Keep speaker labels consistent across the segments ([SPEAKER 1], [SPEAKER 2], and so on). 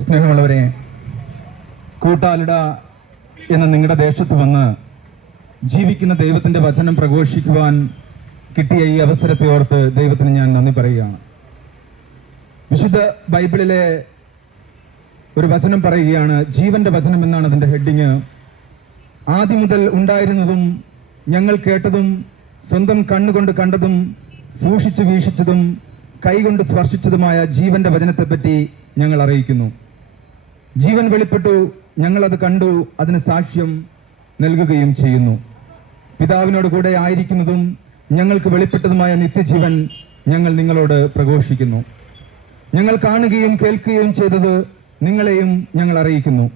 [SPEAKER 1] സ്നേഹമുള്ളവരെ കൂട്ടാലിട എന്ന നിങ്ങളുടെ ദേശത്ത് വന്ന് ജീവിക്കുന്ന ദൈവത്തിന്റെ വചനം പ്രഘോഷിക്കുവാൻ കിട്ടിയ ഈ അവസരത്തെ ഓർത്ത് ദൈവത്തിന് ഞാൻ നന്ദി പറയുകയാണ്. വിശുദ്ധ ബൈബിളിലെ ഒരു വചനം പറയുകയാണ് ജീവന്റെ വചനം എന്നാണ് അതിന്റെ ഹെഡിങ്. ആദ്യം മുതൽ ഉണ്ടായിരുന്നതും ഞങ്ങൾ കേട്ടതും സ്വന്തം കണ്ണുകൊണ്ട് കണ്ടതും സൂക്ഷിച്ചു വീക്ഷിച്ചതും കൈകൊണ്ട് സ്പർശിച്ചതുമായ ജീവന്റെ വചനത്തെപ്പറ്റി ഞങ്ങൾ അറിയിക്കുന്നു. ജീവൻ വെളിപ്പെട്ടു ഞങ്ങൾ അത് കണ്ടു അതിന് സാക്ഷ്യം നൽകുകയും ചെയ്യുന്നു. പിതാവിനോട് കൂടെ ആയിരിക്കുന്നതും ഞങ്ങൾക്ക് വെളിപ്പെട്ടതുമായ നിത്യജീവൻ ഞങ്ങൾ നിങ്ങളോട് പ്രഘോഷിക്കുന്നു. ഞങ്ങൾ കാണുകയും കേൾക്കുകയും ചെയ്തത് നിങ്ങളെയും ഞങ്ങൾ അറിയിക്കുന്നു.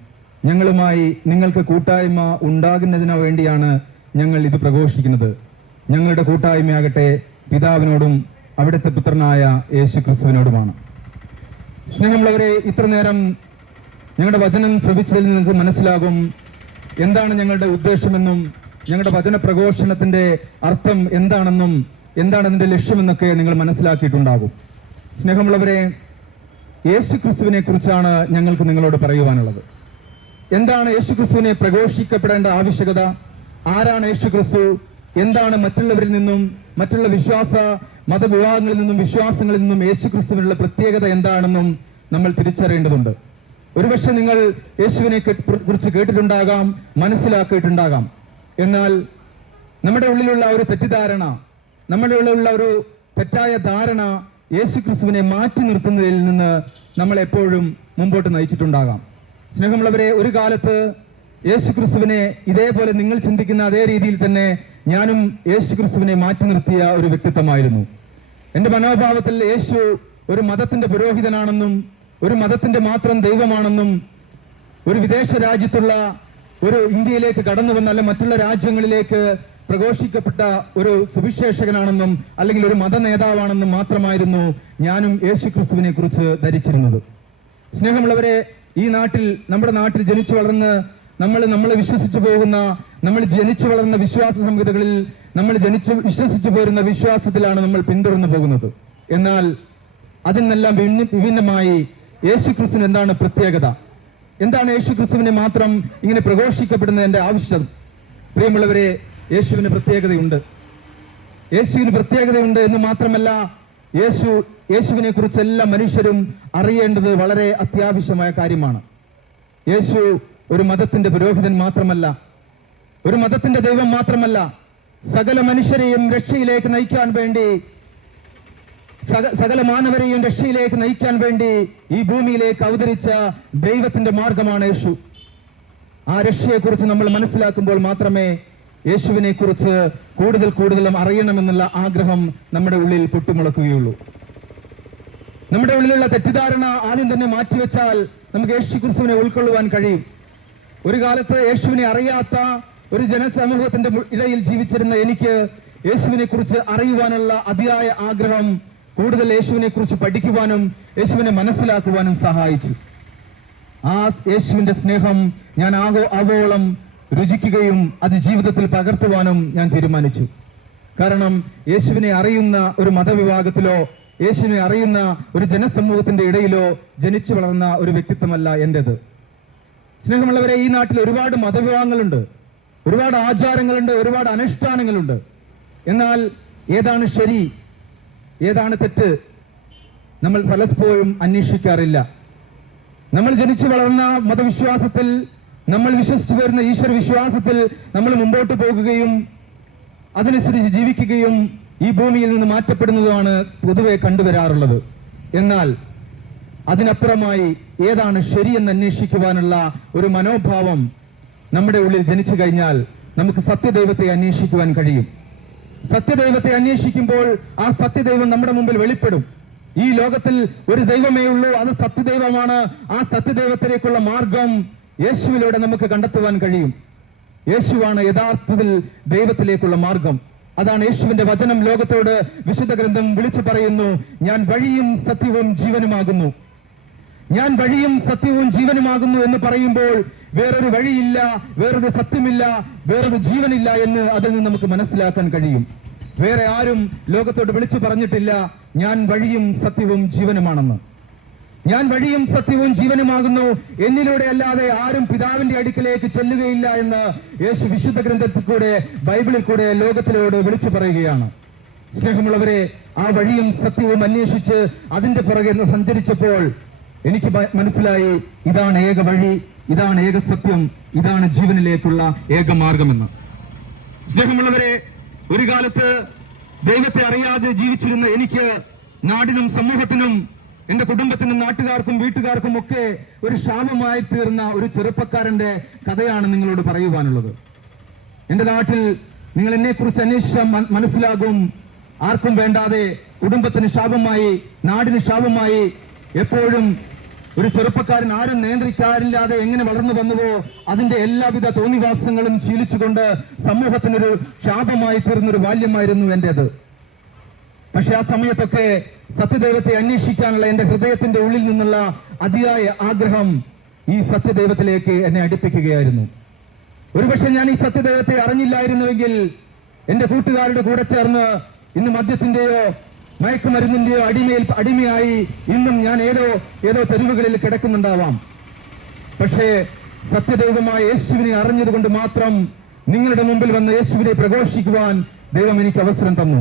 [SPEAKER 1] ഞങ്ങളുമായി നിങ്ങൾക്ക് കൂട്ടായ്മ ഉണ്ടാകുന്നതിന് വേണ്ടിയാണ് ഞങ്ങൾ ഇത് പ്രഘോഷിക്കുന്നത്. ഞങ്ങളുടെ കൂട്ടായ്മയാകട്ടെ പിതാവിനോടും അവിടുത്തെ പുത്രനായ യേശു ക്രിസ്തുവിനോടുമാണ് സ്നേഹമുള്ളവരെ ഇത്ര നേരം ഞങ്ങളുടെ വചനം ശ്രവിച്ചതിൽ നിങ്ങൾക്ക് മനസ്സിലാകും. എന്താണ് ഞങ്ങളുടെ ഉദ്ദേശമെന്നും ഞങ്ങളുടെ വചന പ്രഘോഷണത്തിന്റെ അർത്ഥം എന്താണെന്നും എന്താണ് അതിന്റെ ലക്ഷ്യമെന്നൊക്കെ നിങ്ങൾ മനസ്സിലാക്കിയിട്ടുണ്ടാകും. സ്നേഹമുള്ളവരെ യേശു ക്രിസ്തുവിനെ കുറിച്ചാണ് ഞങ്ങൾക്ക് നിങ്ങളോട് പറയുവാനുള്ളത്. എന്താണ് യേശു ക്രിസ്തുവിനെ പ്രഘോഷിക്കപ്പെടേണ്ട ആവശ്യകത? ആരാണ് യേശു ക്രിസ്തു എന്താണ് മറ്റുള്ളവരിൽ നിന്നും മറ്റുള്ള വിശ്വാസ മതവിഭാഗങ്ങളിൽ നിന്നും വിശ്വാസങ്ങളിൽ നിന്നും യേശു ക്രിസ്തുവിനുള്ള പ്രത്യേകത എന്താണെന്നും നമ്മൾ തിരിച്ചറിയേണ്ടതുണ്ട്. ഒരുപക്ഷെ നിങ്ങൾ യേശുവിനെ കുറിച്ച് കേട്ടിട്ടുണ്ടാകാം മനസ്സിലാക്കിയിട്ടുണ്ടാകാം. എന്നാൽ നമ്മുടെ ഉള്ളിലുള്ള ഒരു തെറ്റിദ്ധാരണ നമ്മുടെ ഉള്ളിലുള്ള ഒരു തെറ്റായ ധാരണ യേശു ക്രിസ്തുവിനെ മാറ്റി നിർത്തുന്നതിൽ നിന്ന് നമ്മൾ എപ്പോഴും മുമ്പോട്ട് നയിച്ചിട്ടുണ്ടാകാം. സ്നേഹമുള്ളവരെ ഒരു കാലത്ത് യേശു ക്രിസ്തുവിനെ ഇതേപോലെ നിങ്ങൾ ചിന്തിക്കുന്ന അതേ രീതിയിൽ തന്നെ ഞാനും യേശു ക്രിസ്തുവിനെ മാറ്റി നിർത്തിയ ഒരു വ്യക്തിത്വമായിരുന്നു. എന്റെ മനോഭാവത്തിൽ യേശു ഒരു മതത്തിന്റെ പുരോഹിതനാണെന്നും ഒരു മതത്തിന്റെ മാത്രം ദൈവമാണെന്നും ഒരു വിദേശ രാജ്യത്തുള്ള ഒരു ഇന്ത്യയിലേക്ക് കടന്നു വന്ന അല്ലെ മറ്റുള്ള രാജ്യങ്ങളിലേക്ക് പ്രഘോഷിക്കപ്പെട്ട ഒരു സുവിശേഷകനാണെന്നും അല്ലെങ്കിൽ ഒരു മത നേതാവാണെന്നും മാത്രമായിരുന്നു ഞാനും യേശു ക്രിസ്തുവിനെ കുറിച്ച് ധരിച്ചിരുന്നത്. സ്നേഹമുള്ളവരെ ഈ നാട്ടിൽ നമ്മുടെ നാട്ടിൽ ജനിച്ചു വളർന്ന് നമ്മൾ നമ്മൾ വിശ്വസിച്ചു പോകുന്ന നമ്മൾ ജനിച്ചു വളർന്ന വിശ്വാസ സംഹിതകളിൽ നമ്മൾ ജനിച്ചു വിശ്വസിച്ചു പോരുന്ന വിശ്വാസത്തിലാണ് നമ്മൾ പിന്തുടർന്നു പോകുന്നത്. എന്നാൽ അതിൽ നിന്നെല്ലാം ഭിന്ന- വിഭിന്നമായി യേശു ക്രിസ്തുവിന് എന്താണ് പ്രത്യേകത? എന്താണ് യേശു ക്രിസ്തുവിനെ മാത്രം ഇങ്ങനെ പ്രഘോഷിക്കപ്പെടുന്നതിന്റെ ആവശ്യം? പ്രിയമുള്ളവരെ യേശുവിന് പ്രത്യേകതയുണ്ട്. യേശുവിന് പ്രത്യേകതയുണ്ട് എന്ന് മാത്രമല്ല യേശു യേശുവിനെ കുറിച്ച് എല്ലാ മനുഷ്യരും അറിയേണ്ടത് വളരെ അത്യാവശ്യമായ കാര്യമാണ്. യേശു ഒരു മതത്തിന്റെ പുരോഹിതൻ മാത്രമല്ല ഒരു മതത്തിന്റെ ദൈവം മാത്രമല്ല സകല മനുഷ്യരെയും രക്ഷയിലേക്ക് നയിക്കാൻ വേണ്ടി സകല മാനവരെയും രക്ഷയിലേക്ക് നയിക്കാൻ വേണ്ടി ഈ ഭൂമിയിലേക്ക് അവതരിച്ച ദൈവത്തിന്റെ മാർഗമാണ് യേശു. ആ രക്ഷയെക്കുറിച്ച് നമ്മൾ മനസ്സിലാക്കുമ്പോൾ മാത്രമേ യേശുവിനെ കുറിച്ച് കൂടുതൽ കൂടുതലും അറിയണമെന്നുള്ള ആഗ്രഹം നമ്മുടെ ഉള്ളിൽ പൊട്ടുമുളക്കുകയുള്ളൂ. നമ്മുടെ ഉള്ളിലുള്ള തെറ്റിദ്ധാരണ ആദ്യം തന്നെ മാറ്റിവെച്ചാൽ നമുക്ക് യേശു ക്രിസ്തുവിനെ ഉൾക്കൊള്ളുവാൻ കഴിയും. ഒരു കാലത്ത് യേശുവിനെ അറിയാത്ത ഒരു ജനസമൂഹത്തിന്റെ ഇടയിൽ ജീവിച്ചിരുന്ന എനിക്ക് യേശുവിനെ കുറിച്ച് അറിയുവാനുള്ള അതിയായ ആഗ്രഹം കൂടുതൽ യേശുവിനെ കുറിച്ച് പഠിക്കുവാനും യേശുവിനെ മനസ്സിലാക്കുവാനും സഹായിച്ചു. ആ യേശുവിന്റെ സ്നേഹം ഞാൻ ആകോ ആവോളം രുചിക്കുകയും അത് ജീവിതത്തിൽ പകർത്തുവാനും ഞാൻ തീരുമാനിച്ചു. കാരണം യേശുവിനെ അറിയുന്ന ഒരു മതവിഭാഗത്തിലോ യേശുവിനെ അറിയുന്ന ഒരു ജനസമൂഹത്തിന്റെ ഇടയിലോ ജനിച്ചു വളർന്ന ഒരു വ്യക്തിത്വമല്ല എന്റെത്. സ്നേഹമുള്ളവരെ ഈ നാട്ടിൽ ഒരുപാട് മതവിഭാഗങ്ങളുണ്ട്. ഒരുപാട് ആചാരങ്ങളുണ്ട് ഒരുപാട് അനുഷ്ഠാനങ്ങളുണ്ട്. എന്നാൽ ഏതാണ് ശരി? ഏതാണ് തെറ്റ്? നമ്മൾ പലപ്പോഴും അന്വേഷിക്കാറില്ല. നമ്മൾ ജനിച്ചു വളർന്ന മതവിശ്വാസത്തിൽ നമ്മൾ വിശ്വസിച്ചു വരുന്ന ഈശ്വര വിശ്വാസത്തിൽ നമ്മൾ മുമ്പോട്ട് പോകുകയും അതനുസരിച്ച് ജീവിക്കുകയും ഈ ഭൂമിയിൽ നിന്ന് മാറ്റപ്പെടുന്നതുമാണ് പൊതുവെ കണ്ടുവരാറുള്ളത്. എന്നാൽ അതിനപ്പുറമായി ഏതാണ് ശരിയെന്ന് അന്വേഷിക്കുവാനുള്ള ഒരു മനോഭാവം നമ്മുടെ ഉള്ളിൽ ജനിച്ചു കഴിഞ്ഞാൽ നമുക്ക് സത്യദൈവത്തെ അന്വേഷിക്കുവാൻ കഴിയും. സത്യദൈവത്തെ അന്വേഷിക്കുമ്പോൾ ആ സത്യദൈവം നമ്മുടെ മുമ്പിൽ വെളിപ്പെടും. ഈ ലോകത്തിൽ ഒരു ദൈവമേ ഉള്ളൂ അത് സത്യദൈവമാണ്. ആ സത്യദൈവത്തിലേക്കുള്ള മാർഗം യേശുവിലൂടെ നമുക്ക് കണ്ടെത്തുവാൻ കഴിയും. യേശുവാണ് യഥാർത്ഥത്തിൽ ദൈവത്തിലേക്കുള്ള മാർഗം. അതാണ് യേശുവിന്റെ വചനം. ലോകത്തോട് വിശുദ്ധ ഗ്രന്ഥം വിളിച്ചു പറയുന്നു ഞാൻ വഴിയും സത്യവും ജീവനുമാകുന്നു. ഞാൻ വഴിയും സത്യവും ജീവനുമാകുന്നു എന്ന് പറയുമ്പോൾ വേറൊരു വഴിയില്ല വേറൊരു സത്യമില്ല വേറൊരു ജീവനില്ല എന്ന് അതിൽ നിന്ന് നമുക്ക് മനസ്സിലാക്കാൻ കഴിയും. വേറെ ആരും ലോകത്തോട് വിളിച്ചു പറഞ്ഞിട്ടില്ല ഞാൻ വഴിയും സത്യവും ജീവനുമാണെന്ന്. ഞാൻ വഴിയും സത്യവും ജീവനുമാകുന്നു എന്നിലൂടെ അല്ലാതെ ആരും പിതാവിന്റെ അടുക്കിലേക്ക് ചെല്ലുകയില്ല എന്ന് യേശു വിശുദ്ധ ഗ്രന്ഥത്തിൽ കൂടെ ബൈബിളിൽ കൂടെ ലോകത്തിലോട് വിളിച്ചു പറയുകയാണ്. സ്നേഹമുള്ളവരെ ആ വഴിയും സത്യവും അന്വേഷിച്ച് അതിന്റെ പുറകെ സഞ്ചരിച്ചപ്പോൾ എനിക്ക് മനസ്സിലായി ഇതാണ് ഏക വഴി. ഇതാണ് ഏക സത്യം ഇതാണ് ജീവനിലേക്കുള്ള ഏക മാർഗമെന്ന്. സ്നേഹമുള്ളവരെ ഒരു കാലത്ത് ദൈവത്തെ അറിയാതെ ജീവിച്ചിരുന്ന എനിക്ക് നാടിനും സമൂഹത്തിനും എന്റെ കുടുംബത്തിനും നാട്ടുകാർക്കും വീട്ടുകാർക്കും ഒക്കെ ഒരു ശാപമായി തീർന്ന ഒരു ചെറുപ്പക്കാരന്റെ കഥയാണ് നിങ്ങളോട് പറയുവാനുള്ളത്. എന്റെ നാട്ടിൽ നിങ്ങൾ എന്നെ കുറിച്ച് അന്വേഷിച്ചാൽ മനസ്സിലാകും. ആർക്കും വേണ്ടാതെ കുടുംബത്തിന് ശാപമായി നാടിന് ശാപമായി എപ്പോഴും ഒരു ചെറുപ്പക്കാരൻ ആരും നിയന്ത്രിക്കാറില്ലാതെ എങ്ങനെ വളർന്നു വന്നുവോ അതിന്റെ എല്ലാവിധ തോന്നിവാസങ്ങളും ശീലിച്ചുകൊണ്ട് സമൂഹത്തിനൊരു ശാപമായി തീർന്നൊരു ബാല്യമായിരുന്നു എന്റേത്. പക്ഷെ ആ സമയത്തൊക്കെ സത്യദൈവത്തെ അന്വേഷിക്കാനുള്ള എന്റെ ഹൃദയത്തിന്റെ ഉള്ളിൽ നിന്നുള്ള അതിയായ ആഗ്രഹം ഈ സത്യദൈവത്തിലേക്ക് എന്നെ അടുപ്പിക്കുകയായിരുന്നു. ഒരുപക്ഷെ ഞാൻ ഈ സത്യദൈവത്തെ അറിഞ്ഞില്ലായിരുന്നുവെങ്കിൽ എന്റെ കൂട്ടുകാരുടെ കൂടെ ചേർന്ന് ഇന്ന് മദ്യത്തിന്റെയോ മയക്കുമരുന്നിന്റെയോ അടിമയിൽ അടിമയായി ഇന്നും ഞാൻ ഏതോ ഏതോ തെരുവുകളിൽ കിടക്കുന്നുണ്ടാവാം. പക്ഷേ സത്യദൈവമായ യേശുവിനെ അറിഞ്ഞതുകൊണ്ട് മാത്രം നിങ്ങളുടെ മുമ്പിൽ വന്ന് യേശുവിനെ പ്രഘോഷിക്കുവാൻ ദൈവം എനിക്ക് അവസരം തന്നു.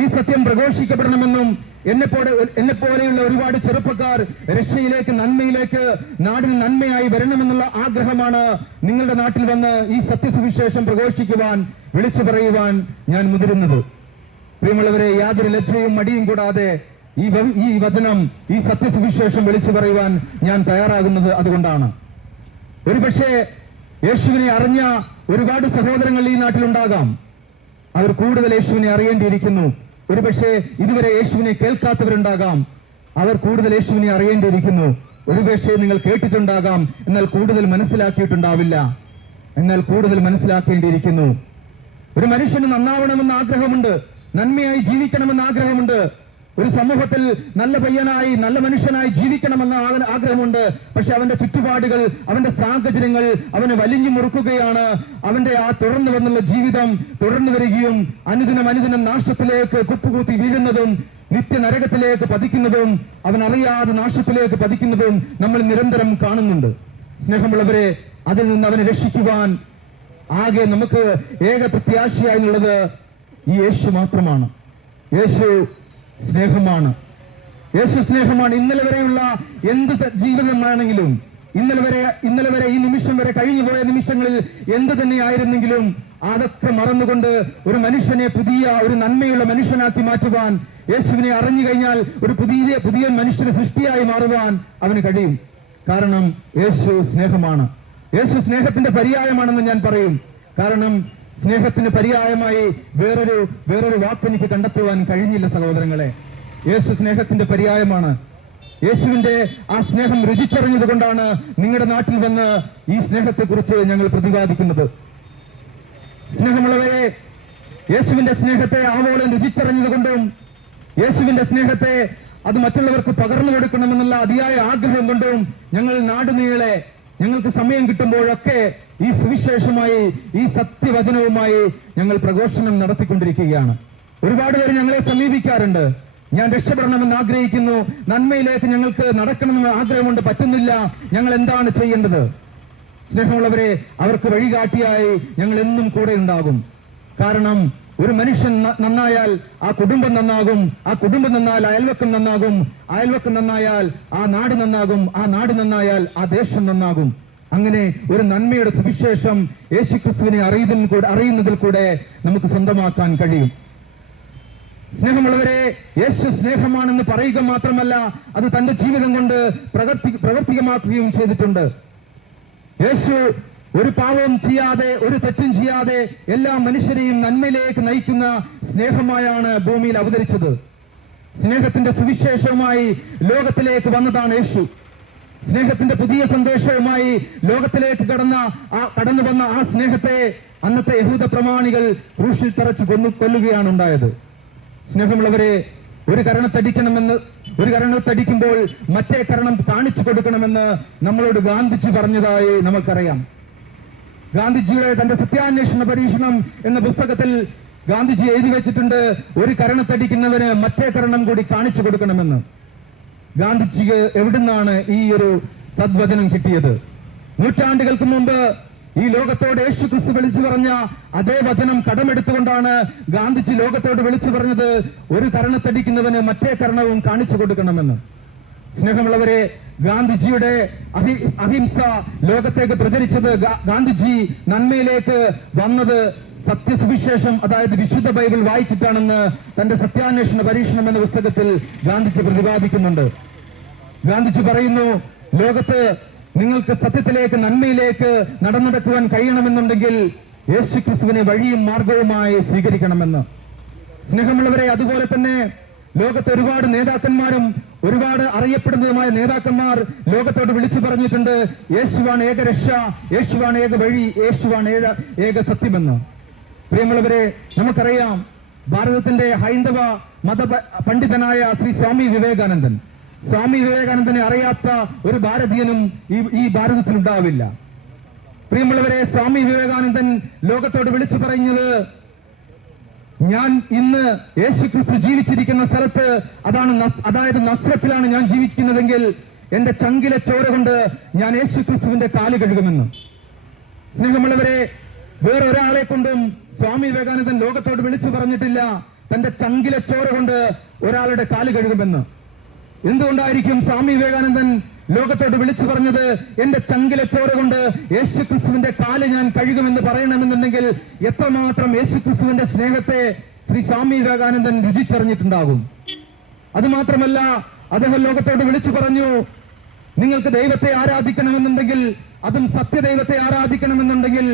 [SPEAKER 1] ഈ സത്യം പ്രഘോഷിക്കപ്പെടണമെന്നും എന്നെ പോലെ എന്നെ പോലെയുള്ള ഒരുപാട് ചെറുപ്പക്കാർ രക്ഷയിലേക്ക് നന്മയിലേക്ക് നാടിന് നന്മയായി വരണമെന്നുള്ള ആഗ്രഹമാണ് നിങ്ങളുടെ നാട്ടിൽ വന്ന് ഈ സത്യസുവിശേഷം പ്രഘോഷിക്കുവാൻ വിളിച്ചു പറയുവാൻ ഞാൻ മുതിരുന്നത്. പ്രിയമുള്ളവരെ യാതൊരു ലജ്ജയും മടിയും കൂടാതെ ഈ ഈ വചനം ഈ സത്യസുവിശേഷം വിളിച്ചു പറയുവാൻ ഞാൻ തയ്യാറാകുന്നത് അതുകൊണ്ടാണ്. ഒരുപക്ഷെ യേശുവിനെ അറിഞ്ഞ ഒരുപാട് സഹോദരങ്ങൾ ഈ നാട്ടിലുണ്ടാകാം. അവർ കൂടുതൽ യേശുവിനെ അറിയേണ്ടിയിരിക്കുന്നു. ഒരുപക്ഷെ ഇതുവരെ യേശുവിനെ കേൾക്കാത്തവരുണ്ടാകാം. അവർ കൂടുതൽ യേശുവിനെ അറിയേണ്ടിയിരിക്കുന്നു. ഒരുപക്ഷെ നിങ്ങൾ കേട്ടിട്ടുണ്ടാകാം. എന്നാൽ കൂടുതൽ മനസ്സിലാക്കിയിട്ടുണ്ടാവില്ല. എന്നാൽ കൂടുതൽ മനസ്സിലാക്കേണ്ടിയിരിക്കുന്നു. ഒരു മനുഷ്യന് നന്നാവണമെന്ന് ആഗ്രഹമുണ്ട്. നന്മയായി ജീവിക്കണമെന്ന് ആഗ്രഹമുണ്ട്. ഒരു സമൂഹത്തിൽ നല്ല പയ്യനായി നല്ല മനുഷ്യനായി ജീവിക്കണമെന്ന ആഗ്രഹമുണ്ട്. പക്ഷെ അവന്റെ ചുറ്റുപാടുകൾ അവന്റെ സാഹചര്യങ്ങൾ അവനെ വലിഞ്ഞു മുറുക്കുകയാണ്. അവന്റെ ആ തുടർന്നു വന്നുള്ള ജീവിതം തുടർന്നു വരികയും അനുദിനം അനുദിനം നാശത്തിലേക്ക് കുപ്പുകൂത്തി വീഴുന്നതും നിത്യ നരകത്തിലേക്ക് പതിക്കുന്നതും അവൻ അറിയാതെ നാശത്തിലേക്ക് പതിക്കുന്നതും നമ്മൾ നിരന്തരം കാണുന്നുണ്ട്. സ്നേഹമുള്ളവരെ അതിൽ നിന്ന് അവനെ രക്ഷിക്കുവാൻ ആകെ നമുക്ക് ഏക പ്രത്യാശയായുള്ളത് ഈ യേശു മാത്രമാണ്. യേശു സ്നേഹമാണ്. യേശു സ്നേഹമാണ്. ഇന്നലെ വരെയുള്ള എന്ത് ജീവിതമാണെങ്കിലും ഇന്നലെ വരെ ഇന്നലെ വരെ ഈ നിമിഷം വരെ കഴിഞ്ഞു പോയ നിമിഷങ്ങളിൽ എന്ത് തന്നെ ആയിരുന്നെങ്കിലും അതൊക്കെ മറന്നുകൊണ്ട് ഒരു മനുഷ്യനെ പുതിയ ഒരു നന്മയുള്ള മനുഷ്യനാക്കി മാറ്റുവാൻ യേശുവിനെ അറിഞ്ഞു കഴിഞ്ഞാൽ ഒരു പുതിയ പുതിയ മനുഷ്യന് സൃഷ്ടിയായി മാറുവാൻ അവന് കഴിയും. കാരണം യേശു സ്നേഹമാണ്. യേശു സ്നേഹത്തിന്റെ പര്യായമാണെന്ന് ഞാൻ പറയും. കാരണം സ്നേഹത്തിന് പര്യായമായി വേറൊരു വേറൊരു വാക്ക് എനിക്ക് കണ്ടെത്തുവാൻ കഴിഞ്ഞില്ല സഹോദരങ്ങളെ. യേശു സ്നേഹത്തിന്റെ പര്യായമാണ്. യേശുവിന്റെ ആ സ്നേഹം രുചിച്ചറിഞ്ഞത് കൊണ്ടാണ് നിങ്ങളുടെ നാട്ടിൽ വന്ന് ഈ സ്നേഹത്തെക്കുറിച്ച് ഞങ്ങൾ പ്രതിപാദിക്കുന്നത്. സ്നേഹമുള്ളവരെ യേശുവിന്റെ സ്നേഹത്തെ ആവോളം രുചിച്ചറിഞ്ഞത് കൊണ്ടും യേശുവിന്റെ സ്നേഹത്തെ അത് മറ്റുള്ളവർക്ക് പകർന്നു കൊടുക്കണമെന്നുള്ള അതിയായ ആഗ്രഹം കൊണ്ടും ഞങ്ങൾ നാടുനീളെ ഞങ്ങൾക്ക് സമയം കിട്ടുമ്പോഴൊക്കെ ഈ സുവിശേഷമായി ഈ സത്യവചനവുമായി ഞങ്ങൾ പ്രഘോഷണം നടത്തിക്കൊണ്ടിരിക്കുകയാണ്. ഒരുപാട് പേര് ഞങ്ങളെ സമീപിക്കാറുണ്ട്. ഞാൻ രക്ഷപ്പെടണമെന്ന് ആഗ്രഹിക്കുന്നു. നന്മയിലേക്ക് ഞങ്ങൾക്ക് നടക്കണമെന്ന് ആഗ്രഹമുണ്ട്. പറ്റുന്നില്ല. ഞങ്ങൾ എന്താണ് ചെയ്യേണ്ടത്? സ്നേഹമുള്ളവരെ അവർക്ക് വഴികാട്ടിയായി ഞങ്ങൾ എന്നും കൂടെ ഉണ്ടാകും. കാരണം ഒരു മനുഷ്യൻ നന്നായാൽ ആ കുടുംബം നന്നാകും. ആ കുടുംബം നന്നാൽ അയൽവക്കം നന്നാകും. അയൽവക്കം നന്നായാൽ ആ നാട് നന്നാകും. ആ നാട് നന്നായാൽ ആ ദേശം നന്നാകും. അങ്ങനെ ഒരു നന്മയുടെ സുവിശേഷം യേശുക്രിസ്തുവിനെ അറിയുന്നതിൽ കൂടെ അറിയുന്നതിൽ കൂടെ നമുക്ക് സ്വന്തമാക്കാൻ കഴിയും. സ്നേഹമുള്ളവരെ യേശു സ്നേഹമാണെന്ന് പറയുക മാത്രമല്ല അത് തന്റെ ജീവിതം കൊണ്ട് പ്രവർത്തി പ്രവർത്തികമാക്കുകയും ചെയ്തിട്ടുണ്ട്. യേശു ഒരു പാവവും ചെയ്യാതെ ഒരു തെറ്റും ചെയ്യാതെ എല്ലാ മനുഷ്യരെയും നന്മയിലേക്ക് നയിക്കുന്ന സ്നേഹമായാണ് ഭൂമിയിൽ അവതരിച്ചത്. സ്നേഹത്തിന്റെ സുവിശേഷവുമായി ലോകത്തിലേക്ക് വന്നതാണ് യേശു. സ്നേഹത്തിന്റെ പുതിയ സന്ദേശവുമായി ലോകത്തിലേക്ക് കടന്ന ആ കടന്നു വന്ന ആ സ്നേഹത്തെ അന്നത്തെ യഹൂദ പ്രമാണികൾ ക്രൂശിൽ തറച്ച് കൊന്നു കൊല്ലുകയാണ് ഉണ്ടായത്. സ്നേഹമുള്ളവരെ ഒരു കരണത്തടിക്കണമെന്ന് ഒരു കരണത്തടിക്കുമ്പോൾ മറ്റേ കരണം കാണിച്ചു കൊടുക്കണമെന്ന് നമ്മളോട് ഗാന്ധിജി പറഞ്ഞതായി നമുക്കറിയാം. ഗാന്ധിജിയുടെ തന്റെ സത്യാന്വേഷണ പരീക്ഷണം എന്ന പുസ്തകത്തിൽ ഗാന്ധിജി എഴുതി വെച്ചിട്ടുണ്ട് ഒരു കരണത്തടിക്കുന്നവന് മറ്റേ കരണം കൂടി കാണിച്ചു കൊടുക്കണമെന്ന്. ഗാന്ധിജിക്ക് എവിടുന്നാണ് ഈ ഒരു സദ്വചനം കിട്ടിയത്? നൂറ്റാണ്ടുകൾക്ക് മുമ്പ് ഈ ലോകത്തോട് യേശു ക്രിസ്തു വിളിച്ചു പറഞ്ഞ അതേ വചനം കടമെടുത്തുകൊണ്ടാണ് ഗാന്ധിജി ലോകത്തോട് വിളിച്ചു പറഞ്ഞത്. ഒരു കരണത്തടിക്കുന്നവന് മറ്റേ കരണവും കാണിച്ചു കൊടുക്കണമെന്ന്. സ്നേഹമുള്ളവരെ ഗാന്ധിജിയുടെ അഹി അഹിംസ ലോകത്തേക്ക് പ്രചരിച്ചത് ഗാന്ധിജി നന്മയിലേക്ക് വന്നത് സത്യസുവിശേഷം അതായത് വിശുദ്ധ ബൈബിൾ വായിച്ചിട്ടാണെന്ന് തന്റെ സത്യാന്വേഷണ പരീക്ഷണം എന്ന പുസ്തകത്തിൽ ഗാന്ധിജി പ്രതിപാദിക്കുന്നുണ്ട്. ഗാന്ധിജി പറയുന്നു ലോകത്ത് നിങ്ങൾക്ക് സത്യത്തിലേക്ക് നന്മയിലേക്ക് നടന്നെടുക്കുവാൻ കഴിയണമെന്നുണ്ടെങ്കിൽ യേശു ക്രിസ്തുവിനെ വഴിയും മാർഗവുമായി സ്വീകരിക്കണമെന്ന്. സ്നേഹമുള്ളവരെ അതുപോലെ തന്നെ ലോകത്ത് ഒരുപാട് നേതാക്കന്മാരും ഒരുപാട് അറിയപ്പെടുന്നതുമായ നേതാക്കന്മാർ ലോകത്തോട് വിളിച്ചു പറഞ്ഞിട്ടുണ്ട് യേശുവാണ് ഏക രക്ഷ യേശുവാണ് ഏക വഴി യേശുവാണ് ഏക സത്യമെന്ന്. പ്രിയമുള്ളവരെ നമുക്കറിയാം ഭാരതത്തിന്റെ ഹൈന്ദവ മത പണ്ഡിതനായ ശ്രീ സ്വാമി വിവേകാനന്ദൻ. സ്വാമി വിവേകാനന്ദനെ അറിയാത്ത ഒരു ഭാരതീയനും ഈ ഈ ഭാരതത്തിൽ ഉണ്ടാവില്ല പ്രിയമുള്ളവരെ സ്വാമി വിവേകാനന്ദൻ ലോകത്തോട് വിളിച്ചു പറഞ്ഞത് ഞാൻ ഇന്ന് യേശു ക്രിസ്തു ജീവിച്ചിരിക്കുന്ന സ്ഥലത്ത് അതാണ് അതായത് നസ്രത്തിലാണ് ഞാൻ ജീവിക്കുന്നതെങ്കിൽ എന്റെ ചങ്കിലെ ചോര കൊണ്ട് ഞാൻ യേശു ക്രിസ്തുവിന്റെ കാൽ കഴുകുമെന്ന്. സ്നേഹമുള്ളവരെ വേറൊരാളെ കൊണ്ടും സ്വാമി വിവേകാനന്ദൻ ലോകത്തോട് വിളിച്ചു പറഞ്ഞിട്ടില്ല. തന്റെ ചങ്കിലെ ചോര കൊണ്ട് ഒരാളുടെ കാൽ കഴുകുമെന്ന്. എന്തുകൊണ്ടായിരിക്കും സ്വാമി വിവേകാനന്ദൻ ലോകത്തോട് വിളിച്ചു പറഞ്ഞത്? എന്റെ ചങ്കിലെ ചോര കൊണ്ട് യേശു ക്രിസ്തുവിന്റെ കാൽ ഞാൻ കഴുകുമെന്ന് പറയണമെന്നുണ്ടെങ്കിൽ എത്രമാത്രം യേശു ക്രിസ്തുവിന്റെ സ്നേഹത്തെ ശ്രീ സ്വാമി വിവേകാനന്ദൻ രുചിച്ചറിഞ്ഞിട്ടുണ്ടാകും? അത് മാത്രമല്ല അദ്ദേഹം ലോകത്തോട് വിളിച്ചു പറഞ്ഞു നിങ്ങൾക്ക് ദൈവത്തെ ആരാധിക്കണമെന്നുണ്ടെങ്കിൽ അതും സത്യദൈവത്തെ ആരാധിക്കണമെന്നുണ്ടെങ്കിൽ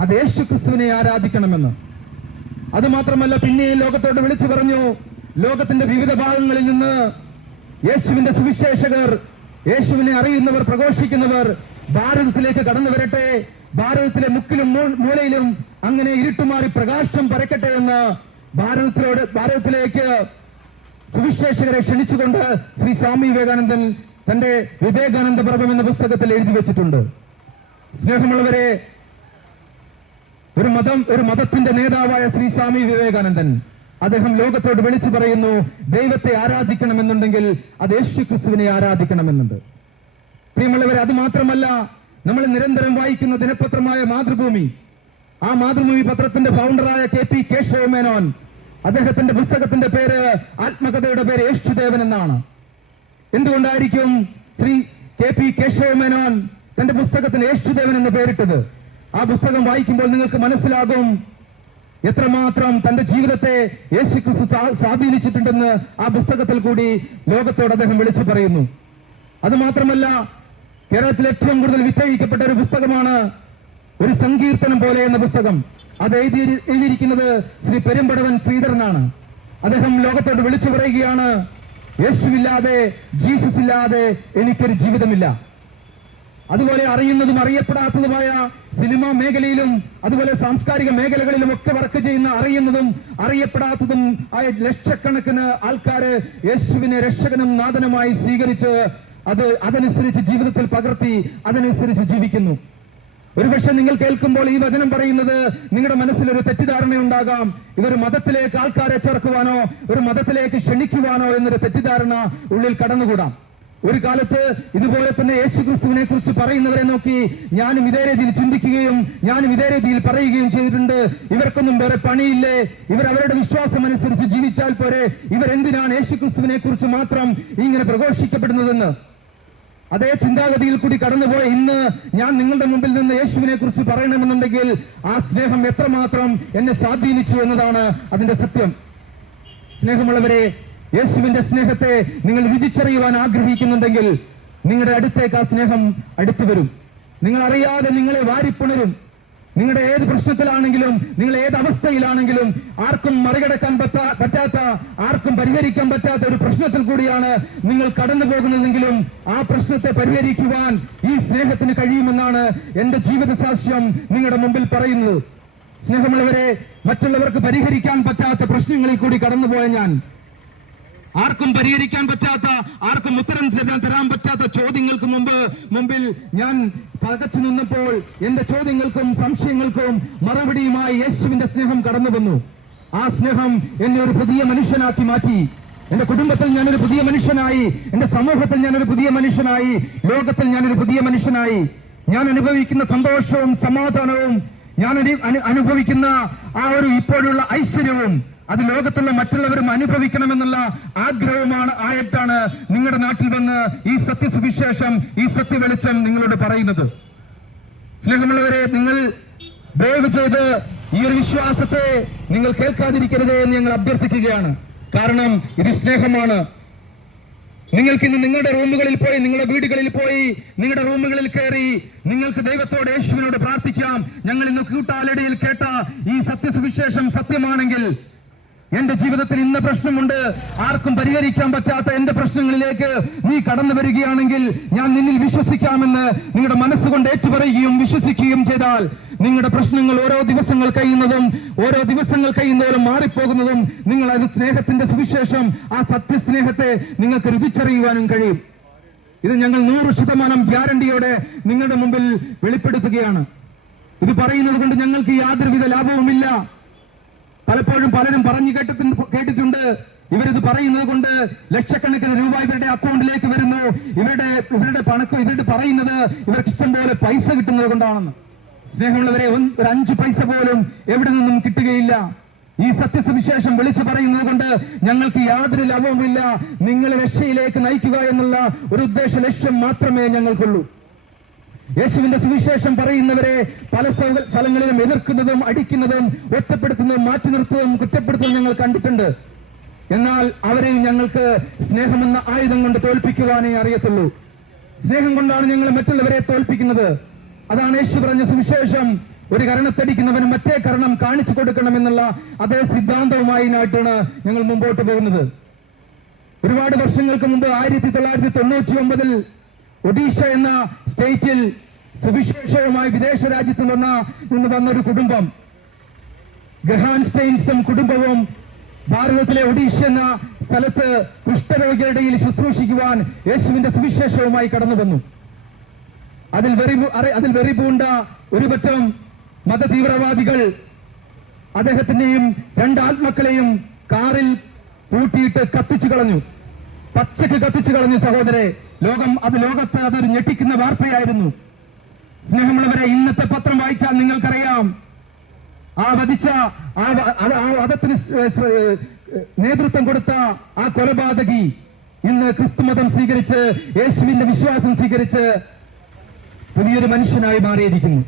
[SPEAKER 1] അത് യേശു ക്രിസ്തുവിനെ ആരാധിക്കണമെന്ന്. അത് മാത്രമല്ല പിന്നെയും ലോകത്തോട് വിളിച്ചു പറഞ്ഞു ലോകത്തിന്റെ വിവിധ ഭാഗങ്ങളിൽ നിന്ന് യേശുവിന്റെ സുവിശേഷകർ യേശുവിനെ അറിയുന്നവർ പ്രഘോഷിക്കുന്നവർ ഭാരതത്തിലേക്ക് കടന്നു വരട്ടെ ഭാരതത്തിലെ മുക്കിലും മൂലയിലും അങ്ങനെ ഇരുട്ടുമാറി പ്രകാശം പരക്കട്ടെ എന്ന് ഭാരതത്തിലോട് ഭാരതത്തിലേക്ക് സുവിശേഷകരെ ക്ഷണിച്ചുകൊണ്ട് ശ്രീ സ്വാമി വിവേകാനന്ദൻ തന്റെ വിവേകാനന്ദ പർവം എന്ന പുസ്തകത്തിൽ എഴുതി വെച്ചിട്ടുണ്ട്. സ്നേഹമുള്ളവരെ ഒരു മതം ഒരു മതത്തിന്റെ നേതാവായ ശ്രീ സ്വാമി വിവേകാനന്ദൻ. അദ്ദേഹം ലോകത്തോട് വിളിച്ചു പറയുന്നു ദൈവത്തെ ആരാധിക്കണമെന്നുണ്ടെങ്കിൽ അത് യേശു ക്രിസ്തുവിനെ ആരാധിക്കണമെന്നുണ്ട്. പ്രിയമുള്ളവരെ അത് മാത്രമല്ല നമ്മൾ നിരന്തരം വായിക്കുന്ന ദിനപത്രമായ മാതൃഭൂമി. ആ മാതൃഭൂമി പത്രത്തിന്റെ ഫൗണ്ടറായ കെ പി കേശവ മേനോൻ. അദ്ദേഹത്തിന്റെ പുസ്തകത്തിന്റെ പേര് ആത്മകഥയുടെ പേര് യേശുദേവൻ എന്നാണ്. എന്തുകൊണ്ടായിരിക്കും ശ്രീ കെ പി കേശവ മേനോൻ തന്റെ പുസ്തകത്തിന് യേശുദേവൻ എന്ന് പേരിട്ടത്? ആ പുസ്തകം വായിക്കുമ്പോൾ നിങ്ങൾക്ക് മനസ്സിലാകും എത്രമാത്രം തന്റെ ജീവിതത്തെ യേശു ക്രിസ്തു സ്വാധീനിച്ചിട്ടുണ്ടെന്ന് ആ പുസ്തകത്തിൽ കൂടി ലോകത്തോട് അദ്ദേഹം വിളിച്ചു പറയുന്നു. അത് മാത്രമല്ല കേരളത്തിൽ ഏറ്റവും കൂടുതൽ വിറ്റഴിക്കപ്പെട്ട ഒരു പുസ്തകമാണ് ഒരു സങ്കീർത്തനം പോലെ എന്ന പുസ്തകം. അത് എഴുതി എഴുതിയിരിക്കുന്നത് ശ്രീ പെരുമ്പടവൻ ശ്രീധരനാണ്. അദ്ദേഹം ലോകത്തോട് വിളിച്ചു പറയുകയാണ് യേശുവില്ലാതെ ജീസസ് ഇല്ലാതെ എനിക്കൊരു ജീവിതമില്ല. അതുപോലെ അറിയുന്നതും അറിയപ്പെടാത്തതുമായ സിനിമാ മേഖലയിലും അതുപോലെ സാംസ്കാരിക മേഖലകളിലും ഒക്കെ വർക്ക് ചെയ്യുന്ന അറിയുന്നതും അറിയപ്പെടാത്തതും ആയ ലക്ഷക്കണക്കിന് ആൾക്കാര് യേശുവിനെ രക്ഷകനും നാഥനുമായി സ്വീകരിച്ച് അത് അതനുസരിച്ച് ജീവിതത്തിൽ പകർത്തി അതനുസരിച്ച് ജീവിക്കുന്നു. ഒരുപക്ഷെ നിങ്ങൾ കേൾക്കുമ്പോൾ ഈ വചനം പറയുന്നത് നിങ്ങളുടെ മനസ്സിൽ ഒരു തെറ്റിദ്ധാരണ ഉണ്ടാകാം ഇതൊരു മതത്തിലേക്ക് ആൾക്കാരെ ചേർക്കുവാനോ ഒരു മതത്തിലേക്ക് ക്ഷണിക്കുവാനോ എന്നൊരു തെറ്റിദ്ധാരണ ഉള്ളിൽ കടന്നുകൂടാം. ഒരു കാലത്ത് ഇതുപോലെ തന്നെ യേശു ക്രിസ്തുവിനെ കുറിച്ച് പറയുന്നവരെ നോക്കി ഞാനും ഇതേ രീതിയിൽ ചിന്തിക്കുകയും ഞാനും ഇതേ രീതിയിൽ പറയുകയും ചെയ്തിട്ടുണ്ട്. ഇവർക്കൊന്നും വേറെ പണിയില്ലേ? ഇവർ അവരുടെ വിശ്വാസം അനുസരിച്ച് ജീവിച്ചാൽ പോരെ. ഇവരെന്തിനാണ് യേശു ക്രിസ്തുവിനെ കുറിച്ച് മാത്രം ഇങ്ങനെ പ്രഘോഷിക്കപ്പെടുന്നതെന്ന്? അതേ ചിന്താഗതിയിൽ കൂടി കടന്നുപോയ ഇന്ന് ഞാൻ നിങ്ങളുടെ മുമ്പിൽ നിന്ന് യേശുവിനെ കുറിച്ച് പറയണമെന്നുണ്ടെങ്കിൽ ആ സ്നേഹം എത്രമാത്രം എന്നെ സ്വാധീനിച്ചു എന്നതാണ് അതിന്റെ സത്യം. സ്നേഹമുള്ളവരെ യേശുവിന്റെ സ്നേഹത്തെ നിങ്ങൾ രുചിച്ചറിയുവാൻ ആഗ്രഹിക്കുന്നുണ്ടെങ്കിൽ നിങ്ങളുടെ അടുത്തേക്ക് ആ സ്നേഹം അടുത്തു വരും. നിങ്ങൾ അറിയാതെ നിങ്ങളെ വാരിപ്പുണരും. നിങ്ങളുടെ ഏത് പ്രശ്നത്തിലാണെങ്കിലും നിങ്ങൾ ഏത് അവസ്ഥയിലാണെങ്കിലും ആർക്കും മറികടക്കാൻ പറ്റാ പറ്റാത്ത ആർക്കും പരിഹരിക്കാൻ പറ്റാത്ത ഒരു പ്രശ്നത്തിൽ കൂടിയാണ് നിങ്ങൾ കടന്നു പോകുന്നതെങ്കിലും ആ പ്രശ്നത്തെ പരിഹരിക്കുവാൻ ഈ സ്നേഹത്തിന് കഴിയുമെന്നാണ് എന്റെ ജീവിത സാക്ഷ്യം നിങ്ങളുടെ മുമ്പിൽ പറയുന്നത്. സ്നേഹമുള്ളവരെ മറ്റുള്ളവർക്ക് പരിഹരിക്കാൻ പറ്റാത്ത പ്രശ്നങ്ങളിൽ കൂടി കടന്നുപോയ ഞാൻ ആർക്കും പരിഹരിക്കാൻ പറ്റാത്ത ആർക്കും ഉത്തരം തരാൻ പറ്റാത്ത ചോദ്യങ്ങൾക്ക് മുമ്പ് മുമ്പിൽ ഞാൻ പകച്ചു നിന്നപ്പോൾ എന്റെ ചോദ്യങ്ങൾക്കും സംശയങ്ങൾക്കും മറുപടിയുമായി യേശുവിന്റെ സ്നേഹം കടന്നു വന്നു. ആ സ്നേഹം എന്നെ ഒരു പുതിയ മനുഷ്യനാക്കി മാറ്റി. എന്റെ കുടുംബത്തിൽ ഞാനൊരു പുതിയ മനുഷ്യനായി. എന്റെ സമൂഹത്തിൽ ഞാനൊരു പുതിയ മനുഷ്യനായി. ലോകത്തിൽ ഞാനൊരു പുതിയ മനുഷ്യനായി. ഞാൻ അനുഭവിക്കുന്ന സന്തോഷവും സമാധാനവും ഞാൻ അനു- അനു- അനുഭവിക്കുന്ന ആ ഒരു ഇപ്പോഴുള്ള ഐശ്വര്യവും അത് ലോകത്തുള്ള മറ്റുള്ളവരും അനുഭവിക്കണമെന്നുള്ള ആഗ്രഹമാണ് ആയിട്ടാണ് നിങ്ങളുടെ നാട്ടിൽ വന്ന് ഈ സത്യസുവിശേഷം ഈ സത്യവെളിച്ചം നിങ്ങളോട് പറയുന്നത്. സ്നേഹമുള്ളവരെ നിങ്ങൾ ദയവ് ചെയ്ത് ഈ ഒരു വിശ്വാസത്തെ നിങ്ങൾ കേൾക്കാതിരിക്കരുത് എന്ന് ഞങ്ങൾ അഭ്യർത്ഥിക്കുകയാണ്. കാരണം ഇത് സ്നേഹമാണ്. നിങ്ങൾക്ക് ഇന്ന് നിങ്ങളുടെ റൂമുകളിൽ പോയി നിങ്ങളുടെ വീടുകളിൽ പോയി നിങ്ങളുടെ റൂമുകളിൽ കയറി നിങ്ങൾക്ക് ദൈവത്തോട് യേശുവിനോട് പ്രാർത്ഥിക്കാം. ഞങ്ങൾ ഇന്ന് കൂട്ടാലടിയിൽ കേട്ട ഈ സത്യസുവിശേഷം സത്യമാണെങ്കിൽ എന്റെ ജീവിതത്തിൽ ഇന്ന പ്രശ്നമുണ്ട്. ആർക്കും പരിഹരിക്കാൻ പറ്റാത്ത എന്റെ പ്രശ്നങ്ങളിലേക്ക് നീ കടന്നു വരികയാണെങ്കിൽ ഞാൻ നിന്നിൽ വിശ്വസിക്കാമെന്ന് നിങ്ങളുടെ മനസ്സുകൊണ്ട് ഏറ്റുപറയുകയും വിശ്വസിക്കുകയും ചെയ്താൽ നിങ്ങളുടെ പ്രശ്നങ്ങൾ ഓരോ ദിവസങ്ങൾ കഴിയുന്നതും ഓരോ ദിവസങ്ങൾ കഴിയുന്നതും മാറിപ്പോകുന്നതും നിങ്ങൾ അത് സ്നേഹത്തിന്റെ സുവിശേഷം ആ സത്യസ്നേഹത്തെ നിങ്ങൾക്ക് രുചിച്ചറിയുവാനും കഴിയും. ഇത് ഞങ്ങൾ നൂറ് ശതമാനം ഗ്യാരണ്ടിയോടെ നിങ്ങളുടെ മുമ്പിൽ വെളിപ്പെടുത്തുകയാണ്. ഇത് പറയുന്നത് കൊണ്ട് ഞങ്ങൾക്ക് യാതൊരുവിധ ലാഭവുമില്ല. പലപ്പോഴും പലരും പറഞ്ഞു കേട്ടിട്ടുണ്ട് കേട്ടിട്ടുണ്ട്. ഇവരിത് പറയുന്നത് കൊണ്ട് ലക്ഷക്കണക്കിന് രൂപ ഇവരുടെ അക്കൗണ്ടിലേക്ക് വരുന്നു. ഇവരുടെ ഇവരുടെ പണക്കം ഇവരുടെ പറയുന്നത് ഇവർക്ക് ഇഷ്ടം പോലെ പൈസ കിട്ടുന്നത് കൊണ്ടാണെന്ന്. സ്നേഹമുള്ളവരെ ഒരു അഞ്ച് പൈസ പോലും എവിടെ നിന്നും കിട്ടുകയില്ല. ഈ സത്യസുവിശേഷം വിളിച്ചു പറയുന്നത് കൊണ്ട് ഞങ്ങൾക്ക് യാതൊരു ലാഭവുമില്ല. നിങ്ങളെ രക്ഷയിലേക്ക് നയിക്കുക എന്നുള്ള ഒരു ഉദ്ദേശ ലക്ഷ്യം മാത്രമേ ഞങ്ങൾക്കുള്ളൂ. യേശുവിന്റെ സുവിശേഷം പറയുന്നവരെ പല സ്ഥല- സ്ഥലങ്ങളിലും എതിർക്കുന്നതും അടിക്കുന്നതും ഒറ്റപ്പെടുത്തുന്നതും മാറ്റി നിർത്തുന്നതും കുറ്റപ്പെടുത്തുന്നതും ഞങ്ങൾ കണ്ടിട്ടുണ്ട്. എന്നാൽ അവരെയും ഞങ്ങൾക്ക് സ്നേഹമെന്ന ആയുധം കൊണ്ട് തോൽപ്പിക്കുവാനേ അറിയത്തുള്ളൂ. സ്നേഹം കൊണ്ടാണ് ഞങ്ങൾ മറ്റുള്ളവരെ തോൽപ്പിക്കുന്നത്. അതാണ് യേശു പറഞ്ഞ സുവിശേഷം. ഒരു കരണത്തടിക്കുന്നവന് മറ്റേ കരണം കാണിച്ചു കൊടുക്കണമെന്നുള്ള അതേ സിദ്ധാന്തവുമായിട്ടാണ് ഞങ്ങൾ മുമ്പോട്ട് പോകുന്നത്. ഒരുപാട് വർഷങ്ങൾക്ക് മുമ്പ് ആയിരത്തി തൊള്ളായിരത്തി തൊണ്ണൂറ്റി ഒമ്പതിൽ ഒഡീഷ എന്ന സ്റ്റേറ്റിൽ സുവിശേഷവുമായി വിദേശ രാജ്യത്ത് വന്ന നിന്ന് വന്ന ഒരു കുടുംബം. ഗ്രഹാൻസ്റ്റൈൻസും കുടുംബവും ഭാരതത്തിലെ ഒഡീഷ എന്ന സ്ഥലത്ത് കുഷ്ഠരോഗികളുടെ ശുശ്രൂഷിക്കുവാൻ യേശുവിന്റെ സുവിശേഷവുമായി കടന്നു വന്നു. അതിൽ വെറി അതിൽ വെറി ഒരുപറ്റം ഒരു പറ്റം മതതീവ്രവാദികൾ അദ്ദേഹത്തിന്റെയും രണ്ട് കാറിൽ പൂട്ടിയിട്ട് കത്തിച്ചു കളഞ്ഞു. പച്ചക്ക് കത്തിച്ചു കളഞ്ഞു സഹോദരെ. ലോകം അത് ലോകത്ത് അതൊരു ഞെട്ടിക്കുന്ന വാർത്തയായിരുന്നു. സ്നേഹമുള്ളവരെ ഇന്നത്തെ പത്രം വായിച്ചാൽ നിങ്ങൾക്കറിയാം. ആ വധിച്ച ആ വധത്തിന് നേതൃത്വം കൊടുത്ത ആ കൊലപാതകി ഇന്ന് ക്രിസ്തുമതം സ്വീകരിച്ച് യേശുവിന്റെ വിശ്വാസം സ്വീകരിച്ച് പുതിയൊരു മനുഷ്യനായി മാറിയിരിക്കുന്നു.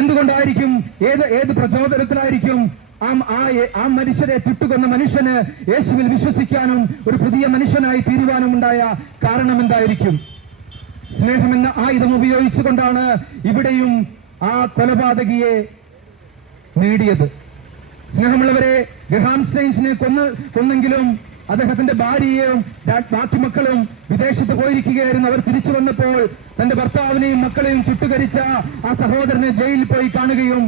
[SPEAKER 1] എന്തുകൊണ്ടായിരിക്കും? ഏത് ഏത് പ്രചോദനത്തിലായിരിക്കും? ആ മനുഷ്യരെ ചുട്ടുകൊന്ന മനുഷ്യന് യേശുവിൽ വിശ്വസിക്കാനും ഒരു പുതിയ മനുഷ്യനായി തീരുവാനും ഉണ്ടായ കാരണം എന്തായിരിക്കും? സ്നേഹം എന്ന ആയുധം ഉപയോഗിച്ചുകൊണ്ടാണ് ഇവിടെയും ആ കൊലപാതകിയെ നേടിയത്. സ്നേഹമുള്ളവരെ ഗ്രഹാം സ്റ്റെയിൻസിനെ കൊന്ന് കൊന്നെങ്കിലും അദ്ദേഹത്തിന്റെ ഭാര്യയെയും ബാക്കി മക്കളും വിദേശത്ത് പോയിരിക്കുകയായിരുന്നു. അവർ തിരിച്ചു വന്നപ്പോൾ തന്റെ ഭർത്താവിനെയും മക്കളെയും ചുട്ടുകരിച്ച ആ സഹോദരനെ ജയിലിൽ പോയി കാണുകയും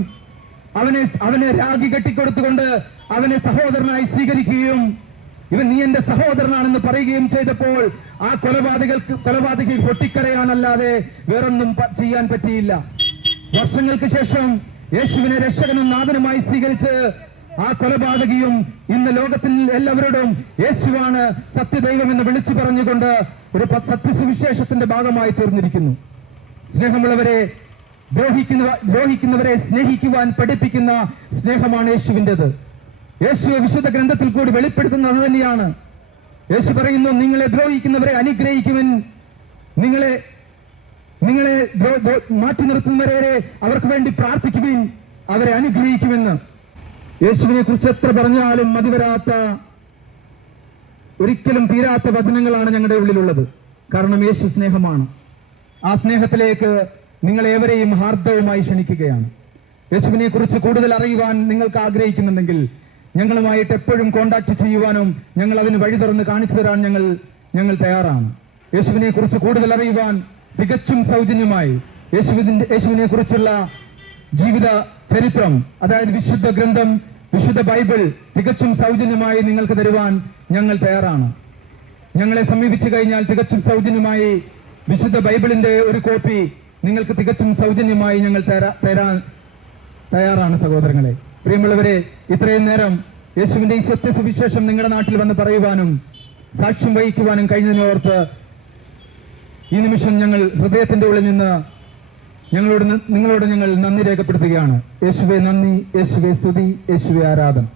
[SPEAKER 1] അവനെ അവനെ രാഗി കെട്ടിക്കൊടുത്തുകൊണ്ട് അവനെ സഹോദരനായി സ്വീകരിക്കുകയും ഇവൻ നീ എന്റെ സഹോദരനാണെന്ന് പറയുകയും ചെയ്തപ്പോൾ ആ കൊലപാതകൾക്ക് കൊലപാതകി പൊട്ടിക്കരയാനല്ലാതെ വേറൊന്നും ചെയ്യാൻ പറ്റിയില്ല. വർഷങ്ങൾക്ക് ശേഷം യേശുവിനെ രക്ഷകനും നാഥനുമായി സ്വീകരിച്ച് ആ കൊലപാതകിയും ഇന്ന് ലോകത്തിൽ എല്ലാവരോടും യേശുവാണ് സത്യദൈവം എന്ന് വിളിച്ചു പറഞ്ഞുകൊണ്ട് ഒരു സത്യ സത്യസുവിശേഷത്തിന്റെ ഭാഗമായി തീർന്നിരിക്കുന്നു. സ്നേഹമുള്ളവരെ ദ്രോഹിക്കുന്ന ദ്രോഹിക്കുന്നവരെ സ്നേഹിക്കുവാൻ പഠിപ്പിക്കുന്ന സ്നേഹമാണ് യേശുവിന്റെത്. യേശു വിശുദ്ധ ഗ്രന്ഥത്തിൽ കൂടി വെളിപ്പെടുത്തുന്നത് തന്നെയാണ്. യേശു പറയുന്നു നിങ്ങളെ ദ്രോഹിക്കുന്നവരെ അനുഗ്രഹിക്കുവൻ. നിങ്ങളെ നിങ്ങളെ മാറ്റി നിർത്തുന്നവരെ അവർക്ക് വേണ്ടി പ്രാർത്ഥിക്കുകയും അവരെ അനുഗ്രഹിക്കുമെന്ന് യേശുവിനെ കുറിച്ച് എത്ര പറഞ്ഞാലും മതിവരാത്ത ഒരിക്കലും തീരാത്ത വചനങ്ങളാണ് ഞങ്ങളുടെ ഉള്ളിലുള്ളത്. കാരണം യേശു സ്നേഹമാണ്. ആ സ്നേഹത്തിലേക്ക് നിങ്ങൾ ഏവരെയും ഹാർദവുമായി ക്ഷണിക്കുകയാണ്. യേശുവിനെ കുറിച്ച് കൂടുതൽ അറിയുവാൻ നിങ്ങൾക്ക് ആഗ്രഹിക്കുന്നുണ്ടെങ്കിൽ ഞങ്ങളുമായിട്ട് എപ്പോഴും കോണ്ടാക്ട് ചെയ്യുവാനും ഞങ്ങൾ അതിന് വഴി തുറന്ന് കാണിച്ചു തരാൻ ഞങ്ങൾ ഞങ്ങൾ തയ്യാറാണ്. യേശുവിനെ കുറിച്ച് കൂടുതൽ അറിയുവാൻ തികച്ചും സൗജന്യമായി യേശുവിന്റെ യേശുവിനെ കുറിച്ചുള്ള ജീവിത ചരിത്രം അതായത് വിശുദ്ധ ഗ്രന്ഥം വിശുദ്ധ ബൈബിൾ തികച്ചും സൗജന്യമായി നിങ്ങൾക്ക് തരുവാൻ ഞങ്ങൾ തയ്യാറാണ്. ഞങ്ങളെ സമീപിച്ചു കഴിഞ്ഞാൽ തികച്ചും സൗജന്യമായി വിശുദ്ധ ബൈബിളിന്റെ ഒരു കോപ്പി നിങ്ങൾക്ക് തികച്ചും സൗജന്യമായി ഞങ്ങൾ തരാ- തരാൻ തയ്യാറാണ് സഹോദരങ്ങളെ. പ്രിയമുള്ളവരെ ഇത്രയും നേരം യേശുവിന്റെ ഈ സത്യസുവിശേഷം നിങ്ങളുടെ നാട്ടിൽ വന്ന് പറയുവാനും സാക്ഷ്യം വഹിക്കുവാനും കഴിഞ്ഞതിനെ ഓർത്ത് ഈ നിമിഷം ഞങ്ങൾ ഹൃദയത്തിന്റെ ഉള്ളിൽ നിന്ന് ഞങ്ങളോട് നിങ്ങളോട് ഞങ്ങൾ നന്ദി രേഖപ്പെടുത്തുകയാണ്. യേശുവെ നന്ദി യേശുവെ സ്തുതി യേശുവെ ആരാധന.